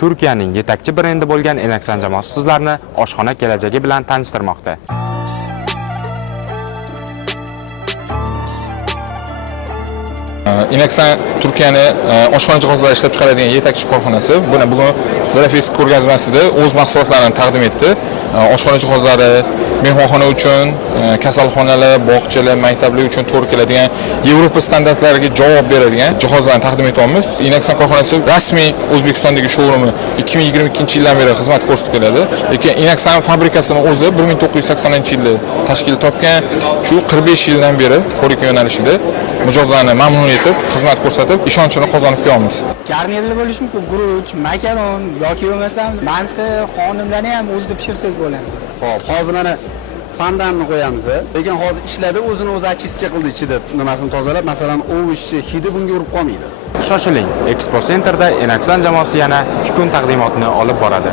Turkiyaning yetakchi brendi bo'lgan Enaksan jamoasi sizlarni oshxona kelajagi bilan tanishtirmoqda. Enaksan Turkiyani oshxona jihozlari ishlab chiqaradigan yetakchi korxonasi. Buni bugun Zarafis ko'rgazmasida o'z mahsulotlarini taqdim etdi. Oshxona jihozlari mehmonxona uchun, kasalxonalar, bog'chalar, maktablar uchun to'g'ri keladigan Yevropa standartlariga javob beradigan jihozlarni taqdim etyapmiz. Enaksan korxonasi rasmiy O'zbekistondagi showrumi 2022-yildan beri xizmat ko'rsatib keladi. Lekin Enaksan fabrikasini o'zi 1980-yilda tashkil topgan. Shu 45 yildan beri ko'rik yo'nalishida mijozlarni mamnun etib, xizmat ko'rsatib, ishonchini qozonib kelyapmiz. Garnirli bo'lishi mumkin, guruch, makaron yoki bo'lmasam manti, xonimlarni ham o'zida pishirsangiz bo'ladi. Xo'p, hozir mana fondanni qo'yamiz. Lekin hozir ishladi, o'zini o'zi achistga qildi ichida nimasini tozalab, masalan, ovishi, hidi bunga urib qolmaydi. Shoshiling, Expo Centerda Enaksan jamoasi yana 2 kun taqdimotini olib boradi.